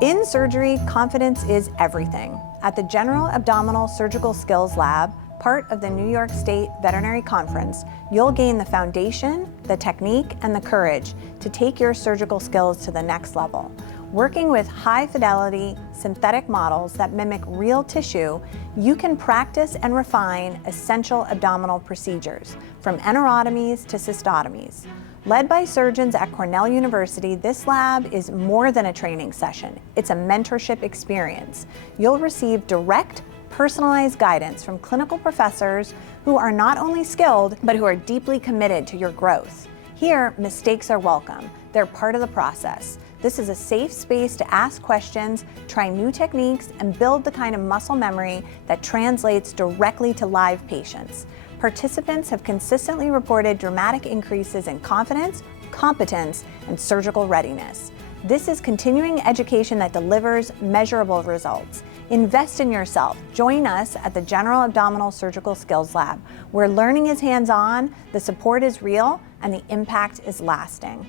In surgery, confidence is everything. At the General Abdominal Surgical Skills Lab, part of the New York State Veterinary Conference, you'll gain the foundation, the technique, and the courage to take your surgical skills to the next level. Working with high-fidelity synthetic models that mimic real tissue, you can practice and refine essential abdominal procedures, from enterotomies to cystotomies. Led by surgeons at Cornell University, this lab is more than a training session. It's a mentorship experience. You'll receive direct, personalized guidance from clinical professors who are not only skilled, but who are deeply committed to your growth. Here, mistakes are welcome. They're part of the process. This is a safe space to ask questions, try new techniques, and build the kind of muscle memory that translates directly to live patients. Participants have consistently reported dramatic increases in confidence, competence, and surgical readiness. This is continuing education that delivers measurable results. Invest in yourself. Join us at the General Abdominal Surgical Skills Lab, where learning is hands-on, the support is real, and the impact is lasting.